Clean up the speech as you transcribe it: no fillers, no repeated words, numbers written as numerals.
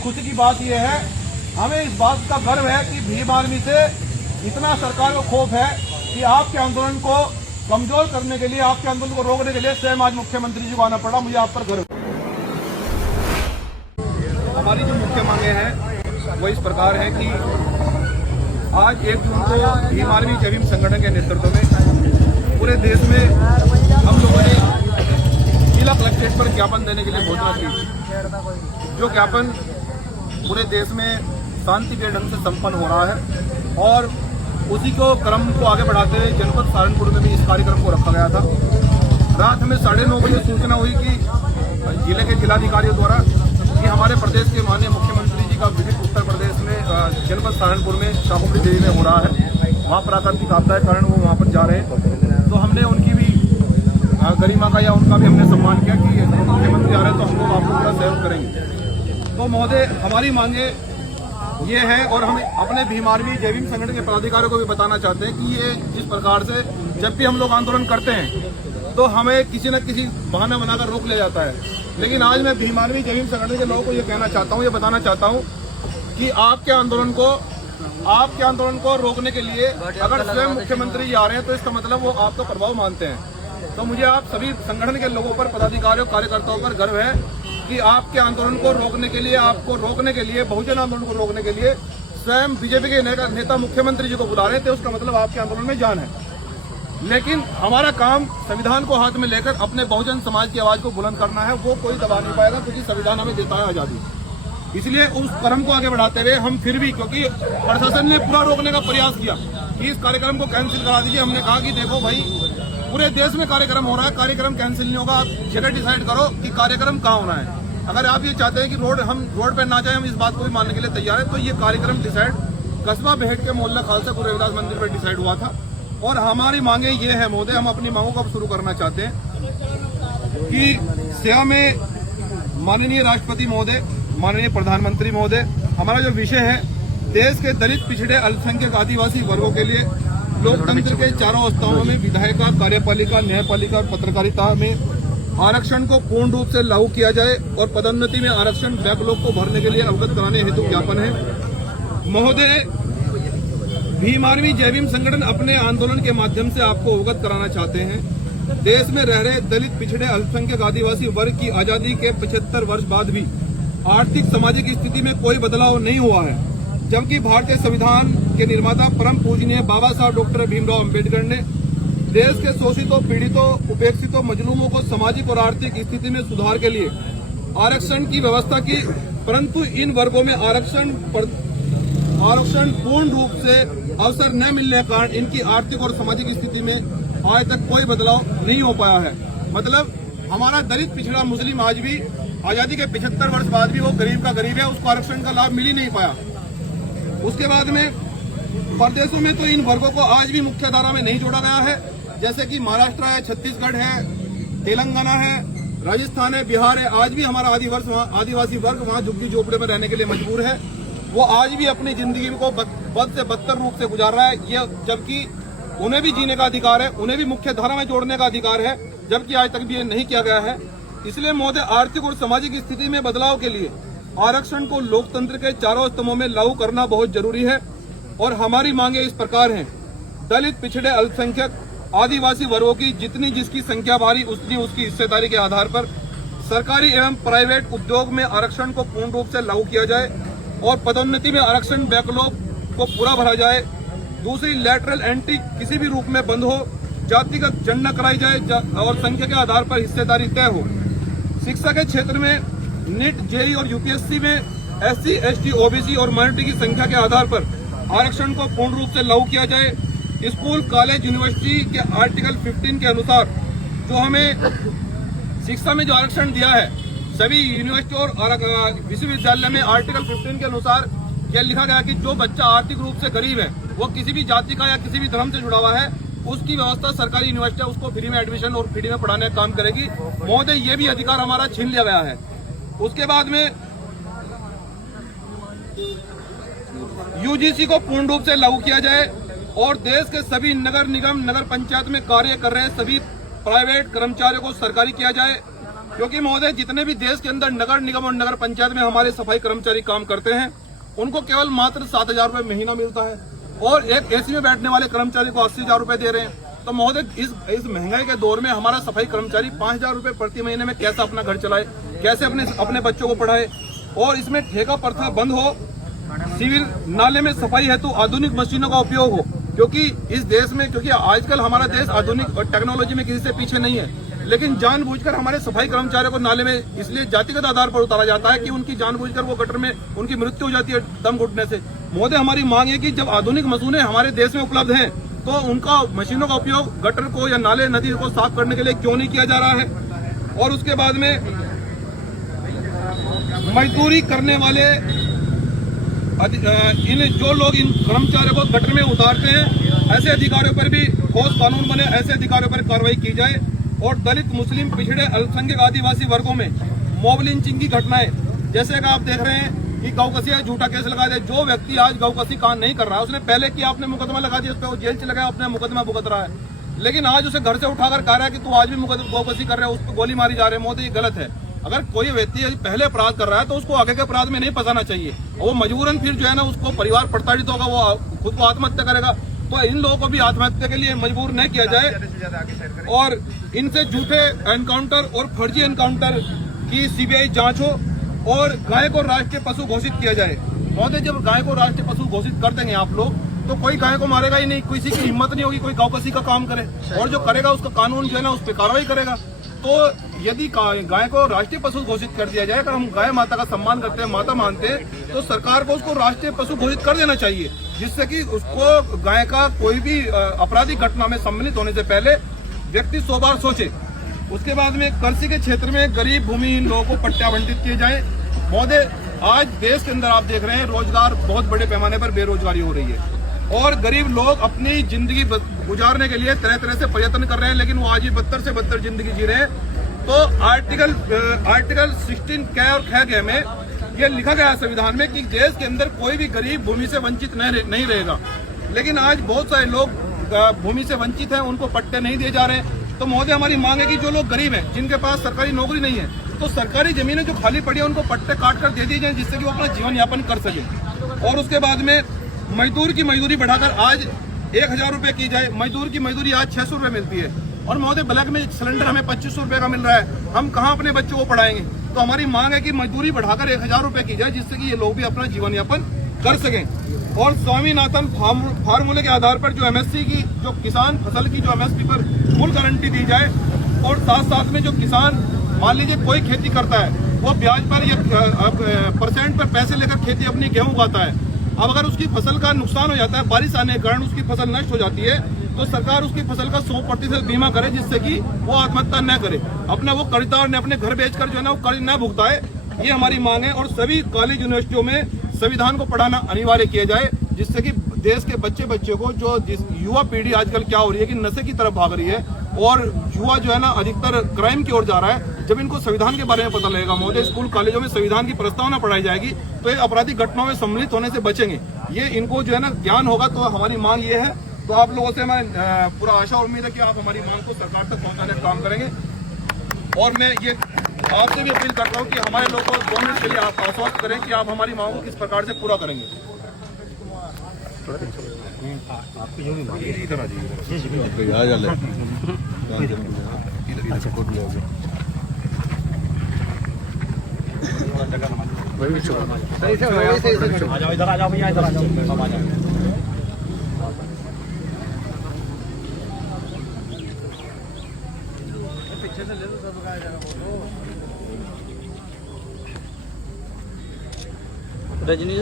खुशी की बात यह है, हमें इस बात का गर्व है कि भीम आर्मी से इतना सरकार को खौफ है कि आपके आंदोलन को कमजोर करने के लिए, आपके आंदोलन को रोकने के लिए स्वयं आज मुख्यमंत्री जी को आना पड़ा। मुझे आप पर गर्व है। हमारी जो मुख्य मांगे हैं वो इस प्रकार है कि आज 1 जून को भीम आर्मी जय भीम संगठन के नेतृत्व में पूरे देश में हम लोगों ने जिला कलेक्ट्रेट पर ज्ञापन देने के लिए घोषणा की। जो ज्ञापन पूरे देश में शांतिपूर्ण ढंग से संपन्न हो रहा है और उसी को क्रम को आगे बढ़ाते हुए जनपद सहारनपुर में भी इस कार्यक्रम को रखा गया था। रात हमें 9:30 बजे सूचना हुई कि जिले के जिलाधिकारियों द्वारा कि हमारे प्रदेश के माननीय मुख्यमंत्री जी का विजिट उत्तर प्रदेश में जनपद सहारनपुर में शाकुंभरी देवी में हो रहा है। वहाँ प्राकृतिक आपदा के कारण वो वहाँ पर जा रहे हैं, तो हमने उनकी भी गरिमा का या उनका भी हमने सम्मान किया कि मुख्यमंत्री आ रहे हैं तो हम लोग आपको पूरा सहयोग करेंगे। तो महोदय, हमारी मांगे ये है और हम अपने भीम आर्मी जय भीम संगठन के पदाधिकारियों को भी बताना चाहते हैं कि ये जिस प्रकार से जब भी हम लोग आंदोलन करते हैं तो हमें किसी न किसी बहाना बनाकर रोक लिया जाता है। लेकिन आज मैं भीम आर्मी जय भीम संगठन के लोगों को ये कहना चाहता हूँ, ये बताना चाहता हूँ कि आपके आंदोलन को रोकने के लिए अगर स्वयं मुख्यमंत्री जी आ रहे हैं तो इसका मतलब वो आपका प्रभाव मानते हैं। तो मुझे आप सभी संगठन के लोगों पर, पदाधिकारियों, कार्यकर्ताओं पर गर्व है कि आपके आंदोलन को रोकने के लिए, आपको रोकने के लिए, बहुजन आंदोलन को रोकने के लिए स्वयं बीजेपी के नेता मुख्यमंत्री जी को बुला रहे थे। उसका मतलब आपके आंदोलन में जान है। लेकिन हमारा काम संविधान को हाथ में लेकर अपने बहुजन समाज की आवाज को बुलंद करना है। वो कोई दबा नहीं पाएगा क्योंकि संविधान हमें देता है आजादी। इसलिए उस क्रम को आगे बढ़ाते हुए हम फिर भी, क्योंकि प्रशासन ने पूरा रोकने का प्रयास किया कि इस कार्यक्रम को कैंसिल करा दीजिए, हमने कहा कि देखो भाई, पूरे देश में कार्यक्रम हो रहा है, कार्यक्रम कैंसिल नहीं होगा। आप जगह डिसाइड करो कि कार्यक्रम कहाँ होना है। अगर आप ये चाहते हैं कि हम रोड पर ना जाए, हम इस बात को भी मानने के लिए तैयार है। तो ये कार्यक्रम डिसाइड कस्बा बेहट के मोहल्ला खालसा रविदास मंदिर पर डिसाइड हुआ था और हमारी मांगे ये है महोदय, हम अपनी मांगों को अब शुरू करना चाहते हैं कि सेवा में माननीय राष्ट्रपति महोदय, माननीय प्रधानमंत्री महोदय, हमारा जो विषय है देश के दलित, पिछड़े, अल्पसंख्यक, आदिवासी वर्गों के लिए लोकतंत्र के चारों अवस्थाओं में विधायिका, कार्यपालिका, न्यायपालिका और पत्रकारिता में आरक्षण को पूर्ण रूप से लागू किया जाए और पदोन्नति में आरक्षण बैकलॉग को भरने के लिए अवगत कराने हेतु ज्ञापन है। महोदय, भीम आर्मी जय भीम संगठन अपने आंदोलन के माध्यम से आपको अवगत कराना चाहते हैं देश में रह रहे दलित, पिछड़े, अल्पसंख्यक, आदिवासी वर्ग की आजादी के 75 वर्ष बाद भी आर्थिक, सामाजिक स्थिति में कोई बदलाव नहीं हुआ है। जबकि भारतीय संविधान के निर्माता परम पूजनीय बाबा साहब डॉक्टर भीमराव अम्बेडकर ने देश के शोषितों, पीड़ितों, उपेक्षितों, मजलूमों को सामाजिक और आर्थिक स्थिति में सुधार के लिए आरक्षण की व्यवस्था की, परंतु इन वर्गों में आरक्षण पूर्ण रूप से अवसर न मिलने के कारण इनकी आर्थिक और सामाजिक स्थिति में आज तक कोई बदलाव नहीं हो पाया है। मतलब हमारा दलित, पिछड़ा, मुस्लिम आज भी आजादी के 75 वर्ष बाद भी वो गरीब का गरीब है, उसको आरक्षण का लाभ मिल ही नहीं पाया। उसके बाद में प्रदेशों में तो इन वर्गों को आज भी मुख्य धारा में नहीं जोड़ा गया है, जैसे कि महाराष्ट्र है, छत्तीसगढ़ है, तेलंगाना है, राजस्थान है, बिहार है। आज भी हमारा आदिवासी वर्ग वहाँ झुग्गी झोपड़े में रहने के लिए मजबूर है। वो आज भी अपनी जिंदगी को बद से बदतर रूप से गुजार रहा है। ये जबकि उन्हें भी जीने का अधिकार है, उन्हें भी मुख्य धारा में जोड़ने का अधिकार है, जबकि आज तक भी ये नहीं किया गया है। इसलिए महोदय, आर्थिक और सामाजिक स्थिति में बदलाव के लिए आरक्षण को लोकतंत्र के चारों स्तंभों में लागू करना बहुत जरूरी है और हमारी मांगे इस प्रकार हैं। दलित, पिछड़े, अल्पसंख्यक, आदिवासी वर्गों की जितनी जिसकी संख्या भारी उतनी उसकी हिस्सेदारी के आधार पर सरकारी एवं प्राइवेट उद्योग में आरक्षण को पूर्ण रूप से लागू किया जाए और पदोन्नति में आरक्षण बैकलॉग को पूरा भरा जाए। दूसरी, लैटरल एंट्री किसी भी रूप में बंद हो, जातिगत गणना कराई जाए और संख्या के आधार पर हिस्सेदारी तय हो। शिक्षा के क्षेत्र में नीट, जेईई और यूपीएससी में SC, ST, OBC और माइनॉरिटी की संख्या के आधार पर आरक्षण को पूर्ण रूप से लागू किया जाए। स्कूल, कॉलेज, यूनिवर्सिटी के आर्टिकल 15 के अनुसार जो हमें शिक्षा में जो आरक्षण दिया है, सभी यूनिवर्सिटी और विश्वविद्यालय में आर्टिकल 15 के अनुसार यह लिखा गया कि जो बच्चा आर्थिक रूप से गरीब है, वो किसी भी जाति का या किसी भी धर्म से जुड़ा हुआ है, उसकी व्यवस्था सरकारी यूनिवर्सिटी उसको फ्री में एडमिशन और फ्री में पढ़ाने का काम करेगी। महोदय, ये भी अधिकार हमारा छीन लिया गया है। उसके बाद में यूजीसी को पूर्ण रूप से लागू किया जाए और देश के सभी नगर निगम, नगर पंचायत में कार्य कर रहे सभी प्राइवेट कर्मचारियों को सरकारी किया जाए। क्योंकि महोदय जितने भी देश के अंदर नगर निगम और नगर पंचायत में हमारे सफाई कर्मचारी काम करते हैं उनको केवल मात्र 7,000 रुपए महीना मिलता है और एक एसी में बैठने वाले कर्मचारी को 80,000 रुपए दे रहे हैं। तो महोदय इस महंगाई के दौर में हमारा सफाई कर्मचारी 5,000 रुपए प्रति महीने में कैसे अपना घर चलाए, कैसे अपने बच्चों को पढ़ाए। और इसमें ठेका प्रथा बंद हो, सिविल नाले में सफाई हेतु आधुनिक मशीनों का उपयोग हो, क्योंकि इस देश में, क्योंकि आजकल हमारा देश आधुनिक और टेक्नोलॉजी में किसी से पीछे नहीं है, लेकिन जानबूझकर हमारे सफाई कर्मचारियों को नाले में इसलिए जातिगत आधार पर उतारा जाता है कि उनकी जानबूझकर वो गटर में उनकी मृत्यु हो जाती है दम घुटने से। महोदय हमारी मांग है कि जब आधुनिक मशीनें हमारे देश में उपलब्ध हैं तो उनका मशीनों का उपयोग गटर को या नाले नदी को साफ करने के लिए क्यों नहीं किया जा रहा है। और उसके बाद में मजदूरी करने वाले जो लोग इन कर्मचारियों को गटर में उतारते हैं, ऐसे अधिकारियों पर भी ठोस कानून बने, ऐसे अधिकारियों पर कार्रवाई की जाए। और दलित, मुस्लिम, पिछड़े, अल्पसंख्यक, आदिवासी वर्गों में मॉब लिंचिंग की घटनाएं, जैसे कि आप देख रहे हैं कि गौकसी झूठा केस लगा दिया। जो व्यक्ति आज गौकसी कांड नहीं कर रहा है, उसने पहले किया, आपने मुकदमा लगा दिया, उस पर वो जेल चला गया, अपना मुकदमा भुगत रहा है। लेकिन आज उसे घर से उठाकर कह रहा है कि तू आज भी गौकसी कर रहा है, उस पर गोली मारी जा रही है। मोदी, ये गलत है। अगर कोई व्यक्ति पहले अपराध कर रहा है तो उसको आगे के अपराध में नहीं फंसाना चाहिए। वो मजबूरन फिर जो है ना, उसको परिवार प्रताड़ित होगा, वो खुद को आत्महत्या करेगा। तो इन लोगों को भी आत्महत्या के लिए मजबूर नहीं किया जाए और इनसे झूठे एनकाउंटर और फर्जी एनकाउंटर की सीबीआई जांच हो और गाय को राष्ट्रीय पशु घोषित किया जाए। महोदय, जब गाय को राष्ट्रीय पशु घोषित कर देंगे आप लोग तो कोई गाय को मारेगा ही नहीं, किसी की हिम्मत नहीं होगी कोई गौकसी का काम करे, और जो करेगा उसका कानून जो है ना उस पर कार्रवाई करेगा। तो यदि गाय को राष्ट्रीय पशु घोषित कर दिया जाए, अगर हम गाय माता का सम्मान करते हैं, माता मानते हैं, तो सरकार को उसको राष्ट्रीय पशु घोषित कर देना चाहिए, जिससे कि उसको गाय का कोई भी आपराधिक घटना में सम्मिलित होने से पहले व्यक्ति 100 बार सोचे। उसके बाद में कृषि के क्षेत्र में गरीब भूमिहीन लोगों को पट्टे आवंटित किए जाए। महोदय, आज देश के अंदर आप देख रहे हैं रोजगार बहुत बड़े पैमाने पर बेरोजगारी हो रही है और गरीब लोग अपनी जिंदगी गुजारने के लिए तरह तरह से प्रयत्न कर रहे हैं, लेकिन वो आज भी बदतर से बदतर जिंदगी जी रहे हैं। तो आर्टिकल 16 क और ख में ये लिखा गया है संविधान में कि देश के अंदर कोई भी गरीब भूमि से वंचित नहीं रहेगा, लेकिन आज बहुत सारे लोग भूमि से वंचित हैं, उनको पट्टे नहीं दिए जा रहे हैं। तो महोदय, हमारी मांग है कि जो लोग गरीब हैं, जिनके पास सरकारी नौकरी नहीं है, तो सरकारी जमीनें जो खाली पड़ी है उनको पट्टे काट कर दे दी जाए, जिससे कि वो अपना जीवन यापन कर सके। और उसके बाद में मजदूर की मजदूरी बढ़ाकर आज 1,000 रुपए की जाए। मजदूर की मजदूरी आज 600 रुपए मिलती है और महोदय ब्लैक में सिलेंडर हमें 2500 रुपए का मिल रहा है। हम कहाँ अपने बच्चों को पढ़ाएंगे? तो हमारी मांग है कि मजदूरी बढ़ाकर 1,000 रुपए की जाए, जिससे कि ये लोग भी अपना जीवन यापन कर सकें। और स्वामीनाथन फार्मूले के आधार पर जो एमएसपी की, जो किसान फसल की जो एमएसपी पर फुल गारंटी दी जाए, और साथ साथ में जो किसान मान लीजिए कोई खेती करता है, वो ब्याज पर या परसेंट पर पैसे लेकर खेती अपनी गेहूं उगाता है। अब अगर उसकी फसल का नुकसान हो जाता है, बारिश आने के कारण उसकी फसल नष्ट हो जाती है, तो सरकार उसकी फसल का 100% बीमा करे, जिससे कि वो आत्महत्या न करे, अपना वो कर्जदार ने अपने घर बेचकर जो है ना वो कर्ज न भुगताए। ये हमारी मांग है। और सभी कॉलेज यूनिवर्सिटियों में संविधान को पढ़ाना अनिवार्य किया जाए, जिससे कि देश के बच्चे को जो युवा पीढ़ी आजकल क्या हो रही है कि नशे की तरफ भाग रही है और युवा जो है ना अधिकतर क्राइम की ओर जा रहा है। जब इनको संविधान के बारे में पता लगेगा महोदय, स्कूल कॉलेजों में संविधान की प्रस्तावना पढ़ाई जाएगी, तो ये आपराधिक घटनाओं में सम्मिलित होने से बचेंगे। ये इनको जो है ना ज्ञान होगा। तो हमारी मांग ये है। तो आप लोगों से मैं पूरा आशा और उम्मीद है कि आप हमारी मांग को सरकार तक पहुंचाने का काम करेंगे। और मैं ये आपसे भी अपील करता हूँ कि हमारे लोगों को 2 मिनट के लिए आप आश्वस्त करें कि आप हमारी मांग को किस प्रकार से पूरा करेंगे। आपकी जो भी मांग है इधर आ जाइए। इधर आ जाओ भैया, इधर आ जाओ, सब आ जाओ। पीछे से ले लो, सब लगाया जाएगा फोटो। रजनी